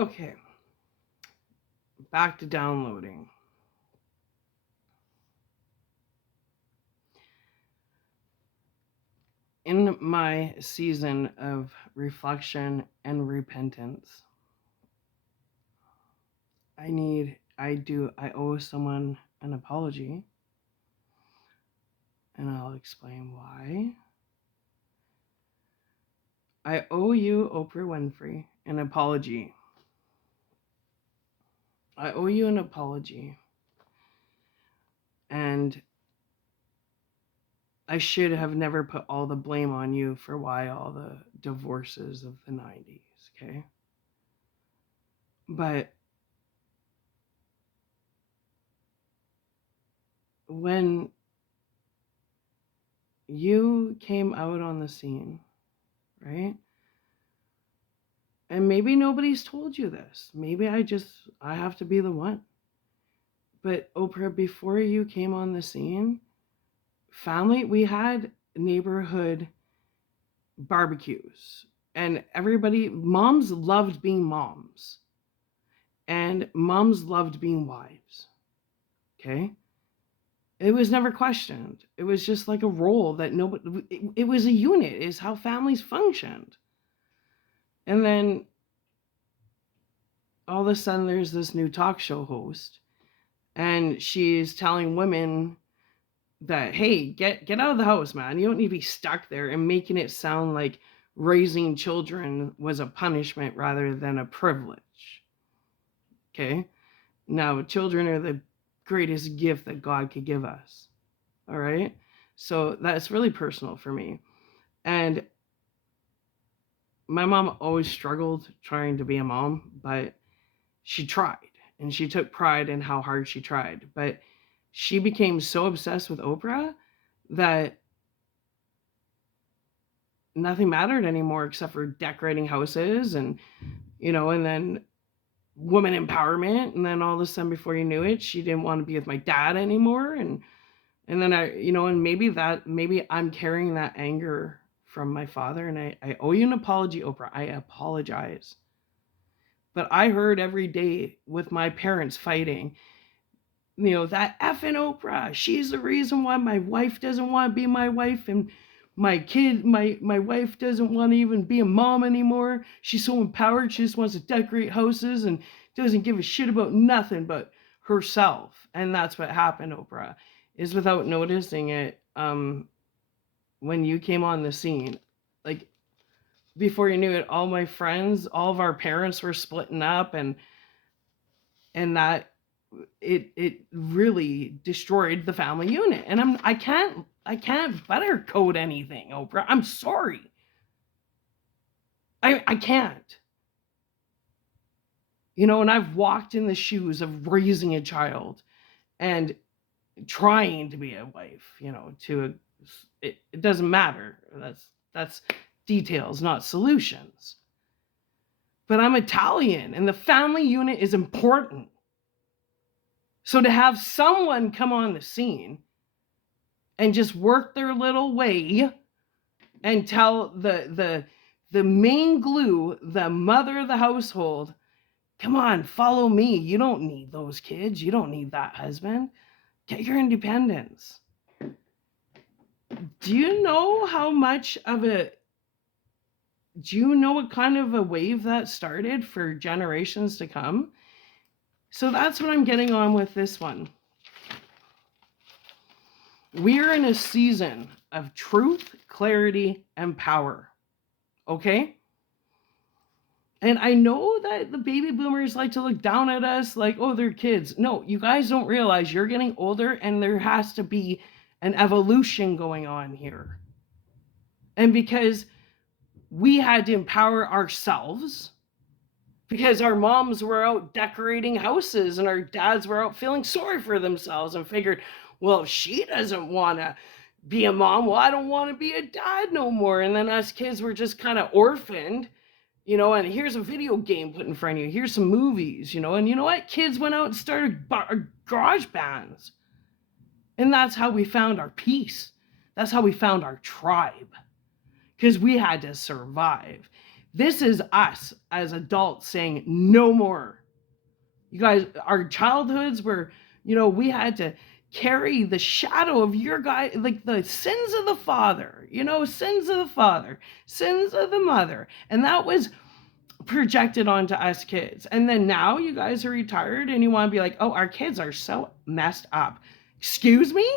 Okay, back to downloading. In my season of reflection and repentance, I owe someone an apology, and I'll explain why. I owe you, Oprah Winfrey, an apology. I owe you an apology. And I should have never put all the blame on you for why all the divorces of the 90s, okay? But when you came out on the scene, right? And maybe nobody's told you this. Maybe I have to be the one. But Oprah, before you came on the scene, we had neighborhood barbecues, and moms loved being moms, and moms loved being wives. Okay? It was never questioned. It was just like a role that it was a unit, is how families functioned. And then all of a sudden there's this new talk show host, and she's telling women that, hey, get out of the house, man. You don't need to be stuck there, and making it sound like raising children was a punishment rather than a privilege. Okay? Now, children are the greatest gift that God could give us. All right? So that's really personal for me. And my mom always struggled trying to be a mom, but she tried, and she took pride in how hard she tried. But she became so obsessed with Oprah that nothing mattered anymore except for decorating houses and, and then woman empowerment. And then all of a sudden, before you knew it, she didn't want to be with my dad anymore. And then and maybe I'm carrying that anger from my father, and I owe you an apology, Oprah. I apologize. But I heard every day with my parents fighting, that effing Oprah, she's the reason why my wife doesn't want to be my wife, and my wife doesn't want to even be a mom anymore. She's so empowered, she just wants to decorate houses and doesn't give a shit about nothing but herself. And that's what happened, Oprah, is without noticing it, when you came on the scene, like, before you knew it, all my friends, all of our parents were splitting up, and that it really destroyed the family unit. And I can't butter coat anything, Oprah. I'm sorry. I can't. And I've walked in the shoes of raising a child and trying to be a wife, it doesn't matter. That's details, not solutions. But I'm Italian, and the family unit is important. So to have someone come on the scene and just work their little way and tell the main glue, the mother of the household, come on, follow me. You don't need those kids. You don't need that husband. Get your independence. Do you know what kind of a wave that started for generations to come? So that's what I'm getting on with this one. We're in a season of truth, clarity, and power. Okay? And I know that the baby boomers like to look down at us like, oh, they're kids. No, you guys don't realize you're getting older, and there has to be an evolution going on here. And because we had to empower ourselves, because our moms were out decorating houses and our dads were out feeling sorry for themselves and figured, well, if she doesn't want to be a mom, well, I don't want to be a dad no more. And then us kids were just kind of orphaned, and here's a video game put in front of you. Here's some movies, and you know what? Kids went out and started garage bands. And that's how we found our peace. That's how we found our tribe. Because we had to survive. This is us as adults saying no more. You guys, our childhoods were, we had to carry the shadow of your guy, like the sins of the father, sins of the father, sins of the mother. And that was projected onto us kids. And then now you guys are retired and you want to be like, oh, our kids are so messed up. Excuse me?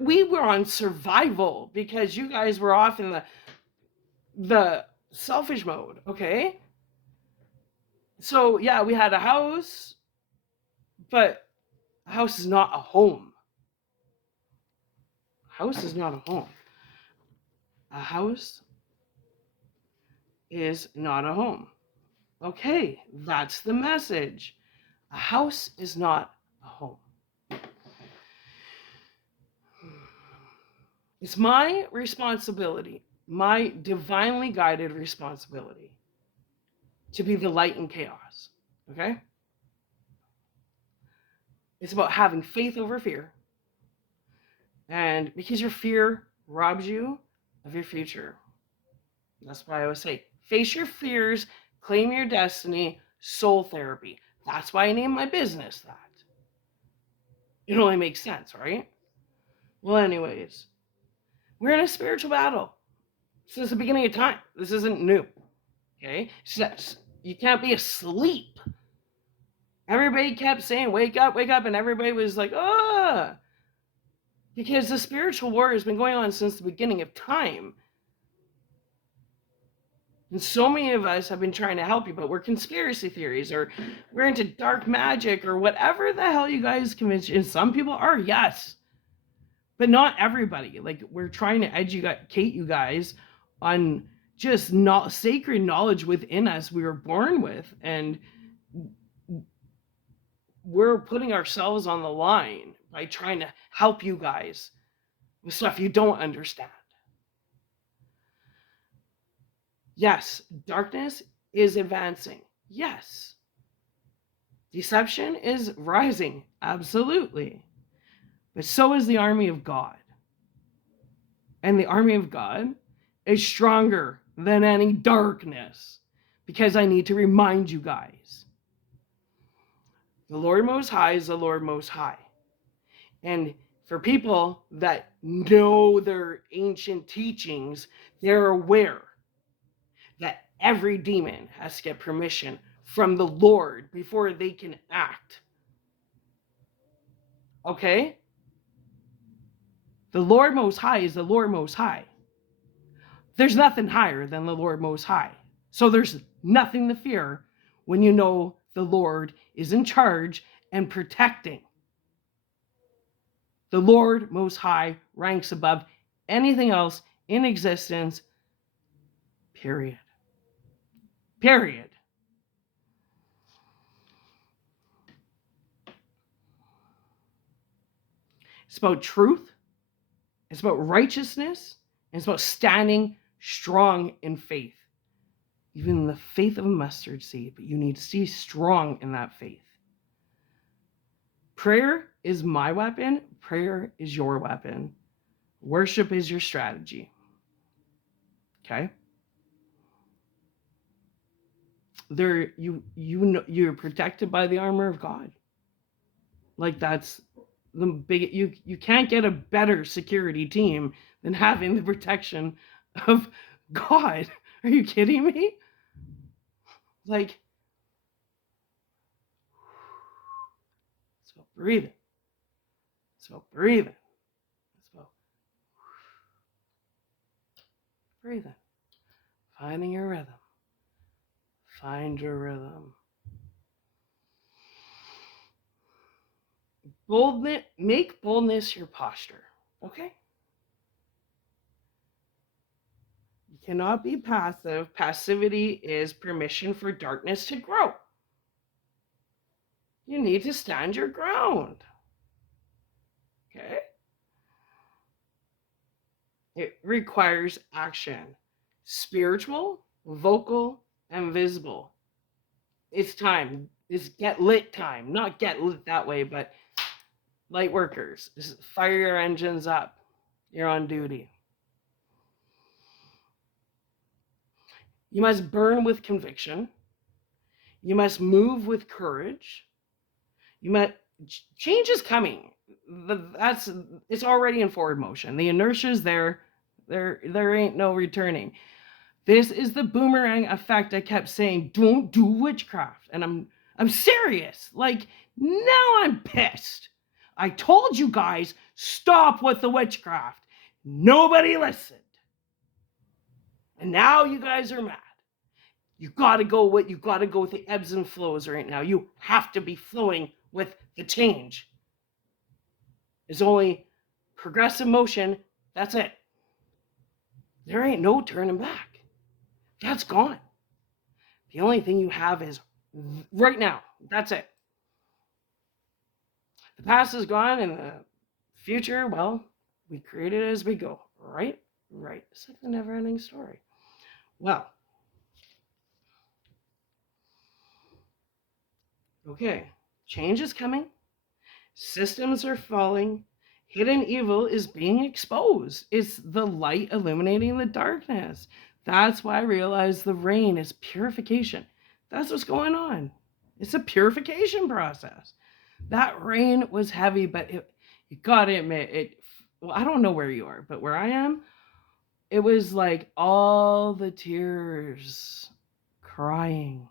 We were on survival because you guys were off in the selfish mode, okay? So yeah, we had a house, but a house is not a home. A house is not a home. A house is not a home. Okay, that's the message. A house is not a home. It's my responsibility, my divinely guided responsibility, to be the light in chaos. Okay? It's about having faith over fear. And because your fear robs you of your future. That's why I always say, face your fears, claim your destiny, soul therapy. That's why I named my business that. It only makes sense, right? Well, anyways, we're in a spiritual battle since the beginning of time. This isn't new. Okay? You can't be asleep. Everybody kept saying, wake up, and everybody was like, ah. Because the spiritual war has been going on since the beginning of time. And so many of us have been trying to help you, but we're conspiracy theories, or we're into dark magic, or whatever the hell you guys convince you. And some people are, yes. But not everybody. Like, we're trying to educate you guys on just not sacred knowledge within us we were born with. And we're putting ourselves on the line by trying to help you guys with stuff you don't understand. Yes, darkness is advancing. Yes. Deception is rising. Absolutely. But so is the army of God. And the army of God is stronger than any darkness, because I need to remind you guys. The Lord Most High is the Lord Most High. And for people that know their ancient teachings, they're aware that every demon has to get permission from the Lord before they can act. Okay? The Lord Most High is the Lord Most High. There's nothing higher than the Lord Most High. So there's nothing to fear when you know the Lord is in charge and protecting. The Lord Most High ranks above anything else in existence, period. Period. It's about truth. It's about righteousness. And it's about standing strong in faith. Even the faith of a mustard seed, but you need to stay strong in that faith. Prayer is my weapon. Prayer is your weapon. Worship is your strategy. Okay? You're protected by the armor of God. Like, that's the big, you can't get a better security team than having the protection of God. Are you kidding me? Like, it's about breathing. It's about breathing. It's about breathing. Finding your rhythm. Find your rhythm. Boldness, make boldness your posture. Okay? You cannot be passive. Passivity is permission for darkness to grow. You need to stand your ground. Okay? It requires action. Spiritual, vocal, and visible. It's time. It's get lit time. Not get lit that way, but light workers. Just fire your engines up. You're on duty. You must burn with conviction. You must move with courage. You must change is coming. It's already in forward motion. The inertia is there. There ain't no returning. This is the boomerang effect. I kept saying, don't do witchcraft. And I'm serious. Like, now I'm pissed. I told you guys, stop with the witchcraft. Nobody listened. And now you guys are mad. You gotta go with the ebbs and flows right now. You have to be flowing with the change. There's only progressive motion. That's it. There ain't no turning back. That's gone. The only thing you have is right now. That's it. The past is gone, and the future, well, we create it as we go. Right? Right. It's like the never-ending story. Well, okay. Change is coming. Systems are falling. Hidden evil is being exposed. It's the light illuminating the darkness. That's why I realized the rain is purification. That's what's going on. It's a purification process. That rain was heavy, but you gotta admit, well, I don't know where you are, but where I am, it was like all the tears crying.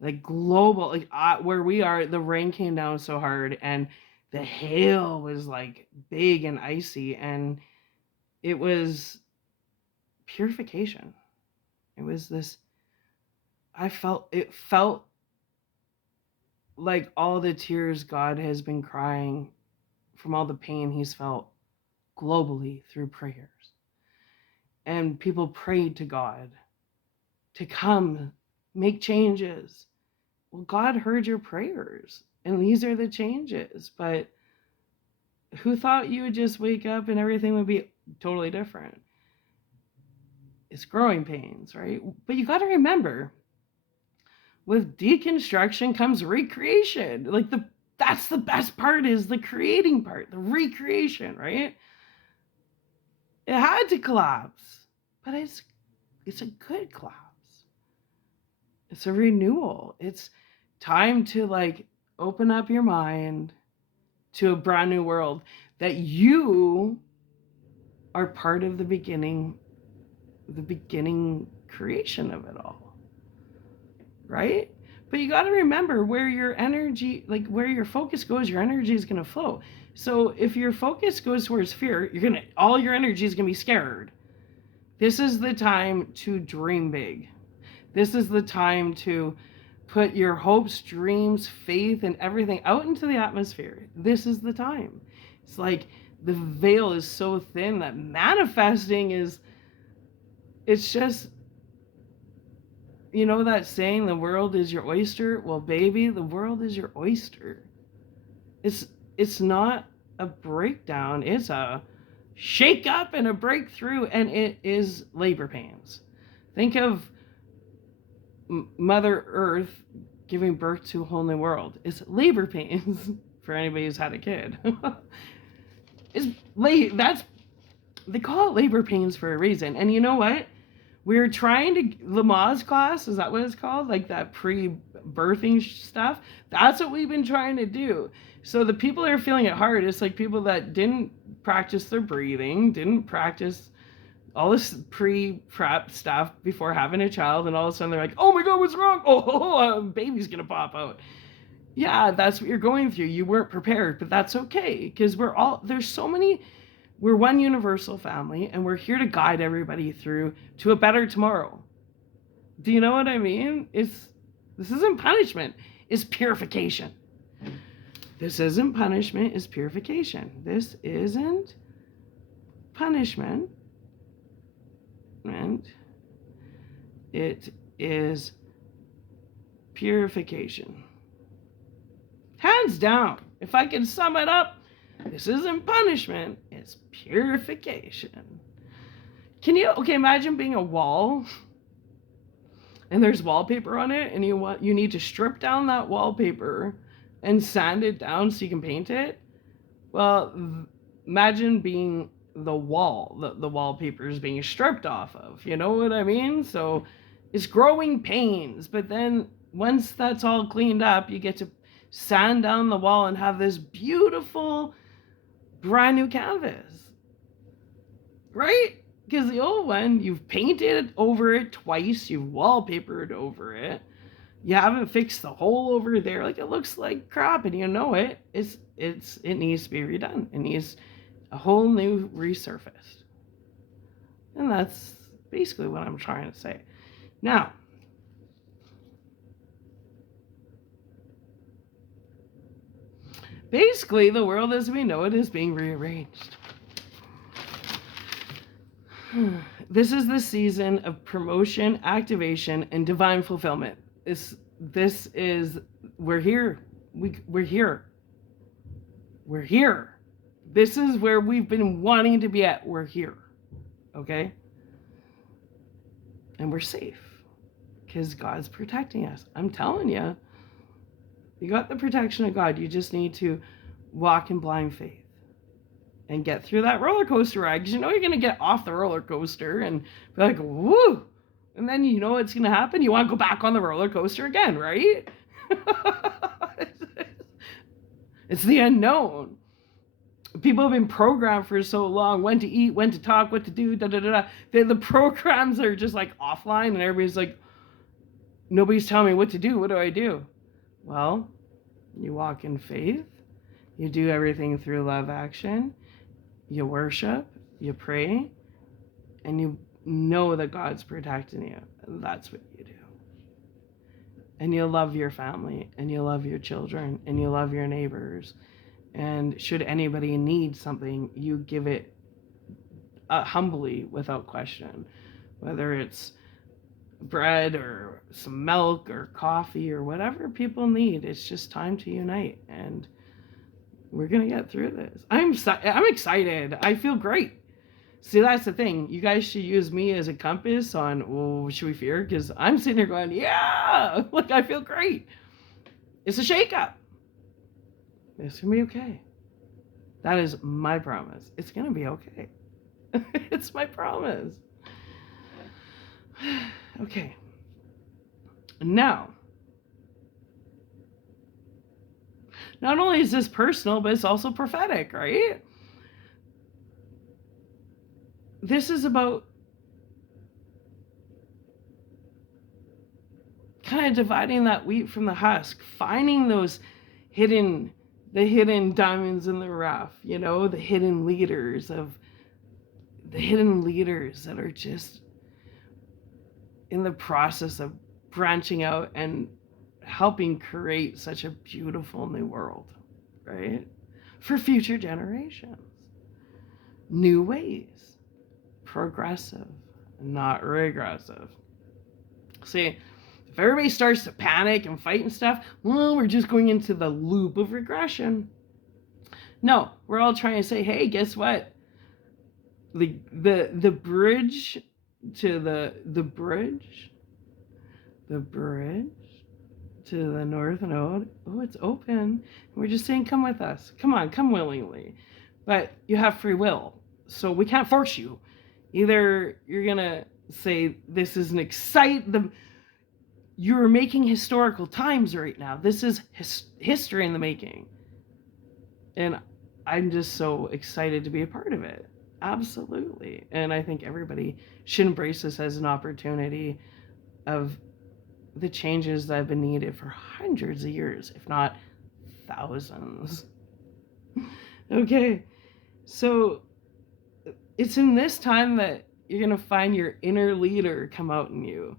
Like global, like where we are, the rain came down so hard and the hail was like big and icy, and it was purification. It was this, it felt like all the tears God has been crying from all the pain he's felt globally through prayers. And people prayed to God to come make changes. Well, God heard your prayers, and these are the changes. But who thought you would just wake up and everything would be totally different? It's growing pains, right? But you got to remember, with deconstruction comes recreation. Like that's the best part, is the creating part, the recreation, right? It had to collapse, but it's a good collapse. It's a renewal. It's time to like open up your mind to a brand new world, that you are part of the beginning creation of it all, right? But you got to remember, where your energy, like where your focus goes, your energy is going to flow. So if your focus goes towards fear, all your energy is going to be scared. This is the time to dream big. This is the time to put your hopes, dreams, faith, and everything out into the atmosphere. This is the time. It's like the veil is so thin that manifesting it's just, you know that saying, the world is your oyster? Well, baby, the world is your oyster. It's not a breakdown. It's a shake up and a breakthrough, and it is labor pains. Think of Mother Earth giving birth to a whole new world. It's labor pains for anybody who's had a kid. They call it labor pains for a reason. And you know what? We're trying to, Lamaze class, is that what it's called? Like that pre-birthing stuff? That's what we've been trying to do. So the people that are feeling it hard, it's like people that didn't practice their breathing, didn't practice all this pre-prep stuff before having a child, and all of a sudden they're like, oh my God, what's wrong? Oh, baby's gonna pop out. Yeah, that's what you're going through. You weren't prepared, but that's okay, because we're one universal family, and we're here to guide everybody through to a better tomorrow. Do you know what I mean? This isn't punishment, it's purification. This isn't punishment, it's purification. This isn't punishment, and it is purification. Hands down, if I can sum it up, this isn't punishment, it's purification. Imagine being a wall and there's wallpaper on it, and you need to strip down that wallpaper and sand it down so you can paint it. Well, imagine being the wall, the wallpaper is being stripped off of. You know what I mean? So It's growing pains. But then once that's all cleaned up, you get to sand down the wall and have this beautiful brand new canvas, right? Because the old one, you've painted over it twice, you've wallpapered over it, you haven't fixed the hole over there, like it looks like crap, and you know it. It needs to be redone. It needs a whole new resurfaced, and that's basically what I'm trying to say. Now, basically, the world as we know it is being rearranged. This is the season of promotion, activation, and divine fulfillment. This is, we're here. We're here. We're here. This is where we've been wanting to be at. We're here. Okay? And we're safe because God's protecting us. I'm telling you, you got the protection of God. You just need to walk in blind faith and get through that roller coaster ride, because you know you're going to get off the roller coaster and be like, woo! And then you know what's going to happen? You want to go back on the roller coaster again, right? It's the unknown. People have been programmed for so long, when to eat, when to talk, what to do, The programs are just like offline, and everybody's like, nobody's telling me what to do. What do I do? Well, you walk in faith. You do everything through love action. You worship, you pray, and you know that God's protecting you. That's what you do. And you love your family, and you love your children, and you love your neighbors. And should anybody need something, you give it humbly, without question. Whether it's bread or some milk or coffee or whatever people need, it's just time to unite. And we're going to get through this. I'm excited. I feel great. See, that's the thing. You guys should use me as a compass on, well, should we fear? Because I'm sitting here going, yeah, like I feel great. It's a shakeup. It's going to be okay. That is my promise. It's going to be okay. It's my promise. Okay. Now, not only is this personal, but it's also prophetic, right? This is about kind of dividing that wheat from the husk, finding those hidden diamonds in the rough, you know, the hidden leaders that are just in the process of branching out and helping create such a beautiful new world, right? For future generations. New ways. Progressive, not regressive. See, if everybody starts to panic and fight and stuff, well, we're just going into the loop of regression. No, we're all trying to say, hey, guess what? The bridge to the bridge to the north node, oh, it's open. We're just saying, come with us. Come on, come willingly. But you have free will, so we can't force you. Either you're going to say, this is an you're making historical times right now. This is history in the making. And I'm just so excited to be a part of it. Absolutely. And I think everybody should embrace this as an opportunity of the changes that have been needed for hundreds of years, if not thousands. Okay. So it's in this time that you're going to find your inner leader come out in you.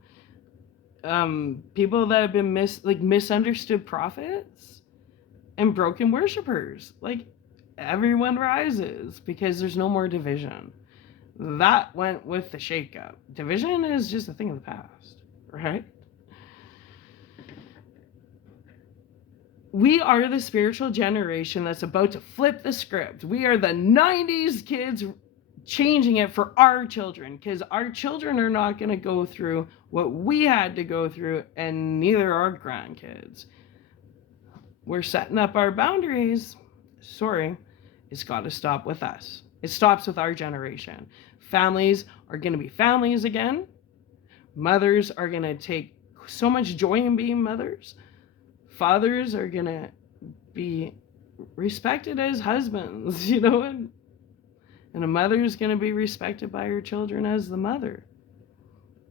People that have been misunderstood prophets and broken worshipers. Like, everyone rises because there's no more division. That went with the shakeup. Division is just a thing of the past, right? We are the spiritual generation that's about to flip the script. We are the 90s kids changing it for our children, because our children are not going to go through what we had to go through, and neither are grandkids. We're setting up our boundaries. Sorry, it's got to stop with us. It stops with our generation. Families are going to be families again. Mothers are going to take so much joy in being mothers. Fathers are going to be respected as husbands, you know, and a mother is going to be respected by her children as the mother.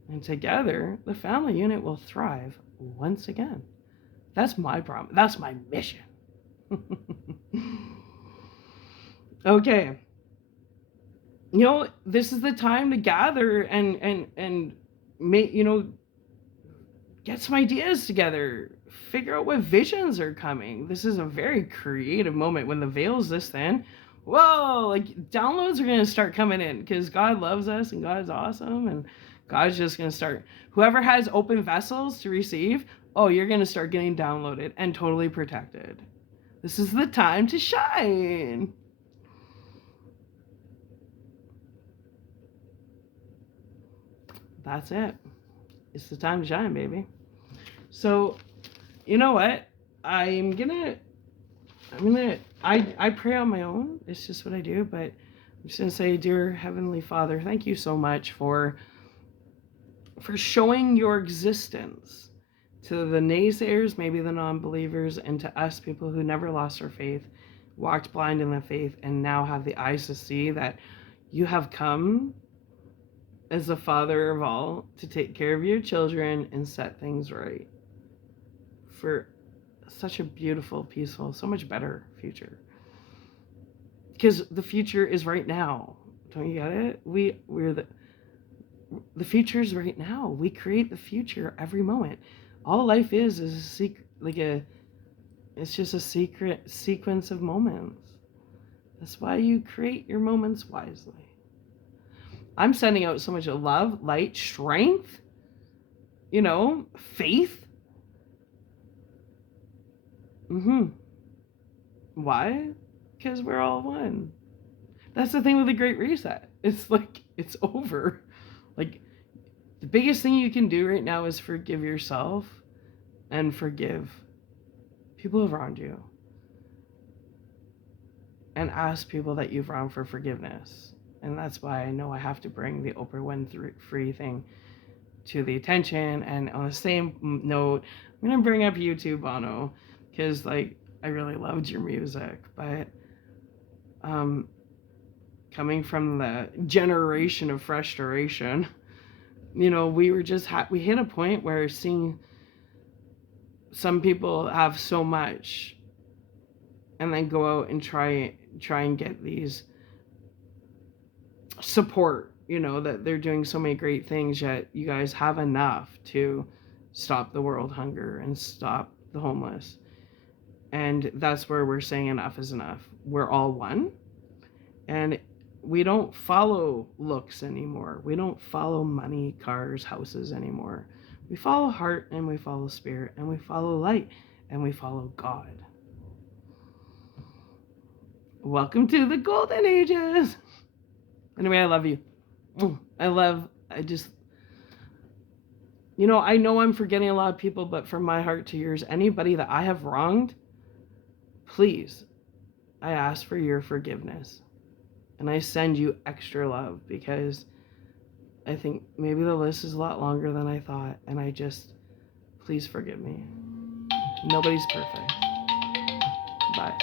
And together, the family unit will thrive once again. That's my promise. That's my mission. Okay. You know, this is the time to gather and make, you know, get some ideas together. Figure out what visions are coming. This is a very creative moment. When the veil's this thin, whoa, like downloads are going to start coming in because God loves us and God's awesome, and God's just going to start. Whoever has open vessels to receive, oh, you're going to start getting downloaded and totally protected. This is the time to shine. That's it. It's the time to shine, baby. So, you know what? I pray on my own. It's just what I do. But I'm just going to say, dear Heavenly Father, thank you so much for showing your existence to the naysayers, maybe the non-believers, and to us, people who never lost our faith, walked blind in the faith, and now have the eyes to see that you have come as the Father of all to take care of your children and set things right for such a beautiful, peaceful, so much better future. Because the future is right now. Don't you get it? We're the future is right now. We create the future every moment. All life is a secret, it's just a secret sequence of moments. That's why you create your moments wisely. I'm sending out so much of love, light, strength, you know, faith. Why? Because we're all one. That's the thing with the Great Reset. It's like, it's over. Like, the biggest thing you can do right now is forgive yourself and forgive people who've wronged you. And ask people that you've wronged for forgiveness. And that's why I know I have to bring the Oprah Winfrey thing to the attention. And on the same note, I'm going to bring up YouTube, Bono, because, like, I really loved your music. But coming from the generation of frustration, you know, we were just, we hit a point where seeing some people have so much and then go out and try and get these support, you know, that they're doing so many great things, yet you guys have enough to stop the world hunger and stop the homeless. And that's where we're saying enough is enough. We're all one. And we don't follow looks anymore. We don't follow money, cars, houses anymore. We follow heart, and we follow spirit, and we follow light, and we follow God. Welcome to the golden ages. Anyway, I love you. You know, I know I'm forgetting a lot of people, but from my heart to yours, anybody that I have wronged, please, I ask for your forgiveness. And I send you extra love, because I think maybe the list is a lot longer than I thought. And please forgive me. Nobody's perfect. Bye.